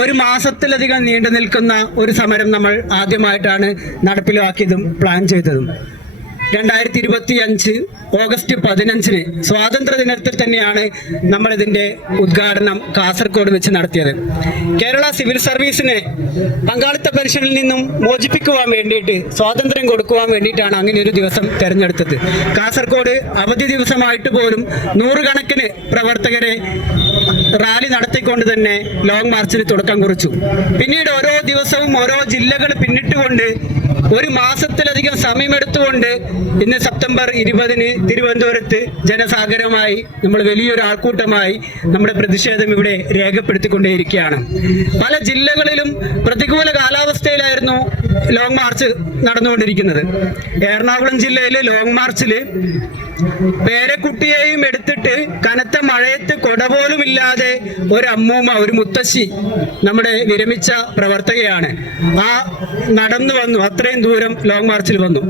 ഒരു മാസത്തിലധികം നീണ്ടു നിൽക്കുന്ന ഒരു സമരം നമ്മൾ ആദ്യമായിട്ടാണ് നടപ്പിലാക്കിയതും പ്ലാൻ ചെയ്തതും. 2025 ഓഗസ്റ്റ് 15 സ്വാതന്ത്ര്യ ദിനത്തിൽ തന്നെയാണ് നമ്മൾ ഇതിന്റെ ഉദ്ഘാടനം കാസർഗോഡ് വെച്ച് നടത്തിയത്. കേരള സിവിൽ സർവീസിനെ പങ്കാളിത്ത പെൻഷനിൽ നിന്നും മോചിപ്പിക്കുവാൻ വേണ്ടിയിട്ട്, സ്വാതന്ത്ര്യം കൊടുക്കുവാൻ വേണ്ടിയിട്ടാണ് അങ്ങനെ ഒരു ദിവസം തെരഞ്ഞെടുത്തത്. കാസർഗോഡ് അവധി ദിവസമായിട്ട് പോലും നൂറുകണക്കിന് പ്രവർത്തകരെ റാലി നടത്തിക്കൊണ്ട് തന്നെ ലോങ് മാർച്ചിന് തുടക്കം കുറിച്ചു. പിന്നീട് ഓരോ ദിവസവും ഓരോ ജില്ലകൾ പിന്നിട്ടുകൊണ്ട് ഒരു മാസത്തിലധികം സമയമെടുത്തുകൊണ്ട് ഇന്ന് സെപ്റ്റംബർ 20 തിരുവനന്തപുരത്ത് ജനസാഗരമായി നമ്മൾ വലിയൊരു ആൾക്കൂട്ടമായി നമ്മുടെ പ്രതിഷേധം ഇവിടെ രേഖപ്പെടുത്തിക്കൊണ്ടേയിരിക്കുകയാണ്. പല ജില്ലകളിലും പ്രതികൂല കാലാവസ്ഥയിലായിരുന്നു ലോങ് മാർച്ച് നടന്നുകൊണ്ടിരിക്കുന്നത്. എറണാകുളം ജില്ലയിലെ ലോങ് മാർച്ചില് പേരക്കുട്ടിയെയും എടുത്തിട്ട് കനത്ത മഴയത്ത് കൊട പോലും ഇല്ലാതെ ഒരു അമ്മൂമ്മ, ഒരു മുത്തശ്ശി, നമ്മുടെ വിരമിച്ച പ്രവർത്തകയാണ്, ആ നടന്നു വന്നു. അത്രയും ദൂരം ലോങ് മാർച്ചിൽ വന്നു.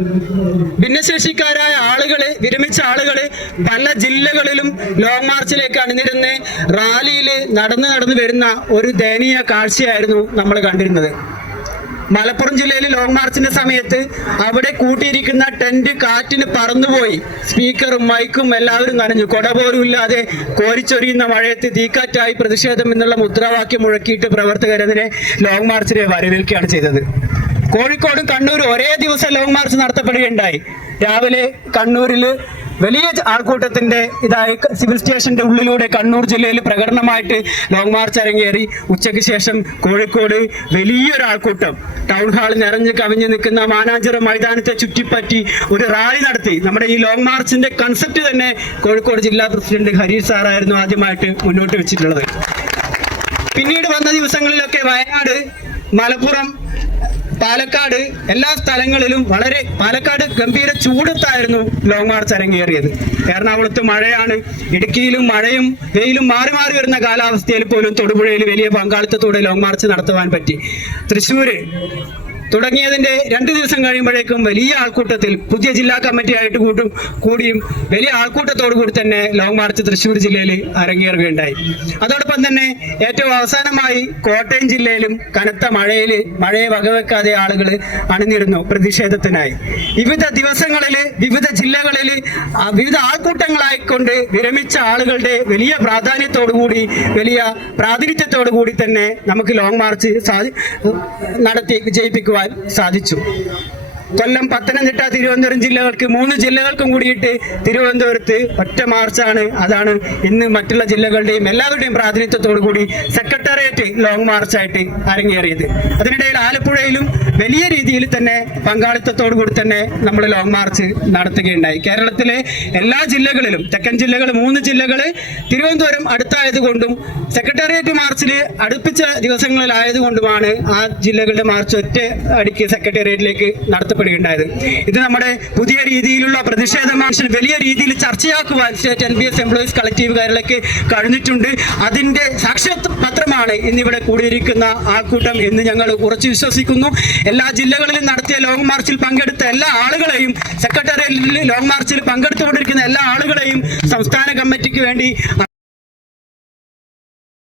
ഭിന്നശേഷിക്കാരായ ആളുകള്, വിരമിച്ച ആളുകള് പല ജില്ലകളിലും ലോങ് മാർച്ചിലേക്ക് അണിനിരുന്ന് റാലിയിൽ നടന്നു വരുന്ന ഒരു ദയനീയ കാഴ്ചയായിരുന്നു നമ്മൾ കണ്ടിരുന്നത്. മലപ്പുറം ജില്ലയിൽ ലോങ് മാർച്ചിന്റെ സമയത്ത് അവിടെ കൂട്ടിയിരിക്കുന്ന ടെന്റ് കാറ്റിന് പറന്നുപോയി. സ്പീക്കറും മൈക്കും എല്ലാവരും നനഞ്ഞു. കൊട പോലും ഇല്ലാതെ കോരിച്ചൊരിയുന്ന മഴയത്ത് തീക്കാറ്റായി പ്രതിഷേധം എന്നുള്ള മുദ്രാവാക്യം മുഴക്കിയിട്ട് പ്രവർത്തകരതിനെ ലോങ് മാർച്ചിനെ വരവേൽക്കുകയാണ് ചെയ്തത്. കോഴിക്കോടും കണ്ണൂരും ഒരേ ദിവസം ലോങ് മാർച്ച് നടത്തപ്പെടുകയുണ്ടായി. രാവിലെ കണ്ണൂരിൽ വലിയ ആൾക്കൂട്ടത്തിന്റെ ഇതായി സിവിൽ സ്റ്റേഷന്റെ ഉള്ളിലൂടെ കണ്ണൂർ ജില്ലയിൽ പ്രകടനമായിട്ട് ലോങ് മാർച്ച് അരങ്ങേറി. ഉച്ചയ്ക്ക് ശേഷം കോഴിക്കോട് വലിയൊരു ആൾക്കൂട്ടം ടൗൺ ഹാളിൽ നിറഞ്ഞ് കവിഞ്ഞു നിൽക്കുന്ന മാനാഞ്ചിറ മൈതാനത്തെ ചുറ്റിപ്പറ്റി ഒരു റാലി നടത്തി. നമ്മുടെ ഈ ലോങ് മാർച്ചിന്റെ കൺസെപ്റ്റ് തന്നെ കോഴിക്കോട് ജില്ലാ പ്രസിഡന്റ് ഹരീഷ് സാറായിരുന്നു ആദ്യമായിട്ട് മുന്നോട്ട് വെച്ചിട്ടുള്ളത്. പിന്നീട് വന്ന ദിവസങ്ങളിലൊക്കെ വയനാട്, മലപ്പുറം, പാലക്കാട്, എല്ലാ സ്ഥലങ്ങളിലും പാലക്കാട് ഗംഭീര ചൂടത്തായിരുന്നു ലോങ് മാർച്ച് അരങ്ങേറിയത്. എറണാകുളത്ത് മഴയാണ്. ഇടുക്കിയിലും മഴയും വെയിലും മാറി മാറി വരുന്ന കാലാവസ്ഥയിൽ പോലും തൊടുപുഴയിൽ വലിയ പങ്കാളിത്തത്തോടെ ലോങ് മാർച്ച് നടത്തുവാൻ പറ്റി. തൃശ്ശൂര് തുടങ്ങിയതിന്റെ 2 ദിവസം കഴിയുമ്പോഴേക്കും വലിയ ആൾക്കൂട്ടത്തിൽ പുതിയ ജില്ലാ കമ്മിറ്റി ആയിട്ട് കൂടിയും വലിയ ആൾക്കൂട്ടത്തോടു കൂടി തന്നെ ലോങ് മാർച്ച് തൃശ്ശൂർ ജില്ലയിൽ അരങ്ങേറുകയുണ്ടായി. അതോടൊപ്പം തന്നെ ഏറ്റവും അവസാനമായി കോട്ടയം ജില്ലയിലും കനത്ത മഴയെ വകവെക്കാതെ ആളുകൾ അണിനിരുന്നു പ്രതിഷേധത്തിനായി. വിവിധ ദിവസങ്ങളിൽ വിവിധ ജില്ലകളിൽ വിവിധ ആൾക്കൂട്ടങ്ങളായിക്കൊണ്ട് വിരമിച്ച ആളുകളുടെ വലിയ പ്രാധാന്യത്തോടുകൂടി, വലിയ പ്രാതിനിധ്യത്തോടു കൂടി തന്നെ നമുക്ക് ലോങ് മാർച്ച് നടത്തി വിജയിപ്പിക്കുവാൻ സാധിച്ചു. കൊല്ലം, പത്തനംതിട്ട, തിരുവനന്തപുരം ജില്ലകൾക്ക് 3 ജില്ലകൾക്കും കൂടിയിട്ട് തിരുവനന്തപുരത്ത് ഒറ്റ മാർച്ചാണ്. അതാണ് ഇന്ന് മറ്റുള്ള ജില്ലകളുടെയും എല്ലാവരുടെയും പ്രാതിനിധ്യത്തോടു കൂടി സെക്രട്ടേറിയറ്റ് ലോങ് മാർച്ചായിട്ട് അരങ്ങേറിയത്. അതിനിടയിൽ ആലപ്പുഴയിലും വലിയ രീതിയിൽ തന്നെ പങ്കാളിത്തത്തോടു കൂടി തന്നെ നമ്മൾ ലോങ് മാർച്ച് നടത്തുകയുണ്ടായി. കേരളത്തിലെ എല്ലാ ജില്ലകളിലും, തെക്കൻ ജില്ലകൾ 3 ജില്ലകൾ, തിരുവനന്തപുരം അടുത്തായതുകൊണ്ടും സെക്രട്ടേറിയറ്റ് മാർച്ചിൽ അടുപ്പിച്ച ദിവസങ്ങളിലായതുകൊണ്ടുമാണ് ആ ജില്ലകളുടെ മാർച്ച് ഒറ്റ അടിക്ക് സെക്രട്ടേറിയറ്റിലേക്ക് നടത്തപ്പെടുകയുണ്ടായത്. ഇത് നമ്മുടെ പുതിയ രീതിയിലുള്ള പ്രതിഷേധ മാർച്ച് വലിയ രീതിയിൽ ചർച്ചയാക്കുവാൻ സ്റ്റേറ്റ് NPS എംപ്ലോയീസ് കളക്റ്റീവ് കേരളയ്ക്ക് കഴിഞ്ഞിട്ടുണ്ട്. അതിന്റെ സാക്ഷ്യപത്രമാണ് ഇന്നിവിടെ കൂടിയിരിക്കുന്ന ആൾക്കൂട്ടം എന്ന് ഞങ്ങൾ ഉറച്ചു വിശ്വസിക്കുന്നു. എല്ലാ ജില്ലകളിലും നടത്തിയ ലോങ് മാർച്ചിൽ പങ്കെടുത്ത എല്ലാ ആളുകളെയും, സെക്രട്ടേറിയറ്റിൽ ലോങ് മാർച്ചിൽ പങ്കെടുത്തുകൊണ്ടിരിക്കുന്ന എല്ലാ ആളുകളെയും സംസ്ഥാന കമ്മിറ്റിക്ക് വേണ്ടി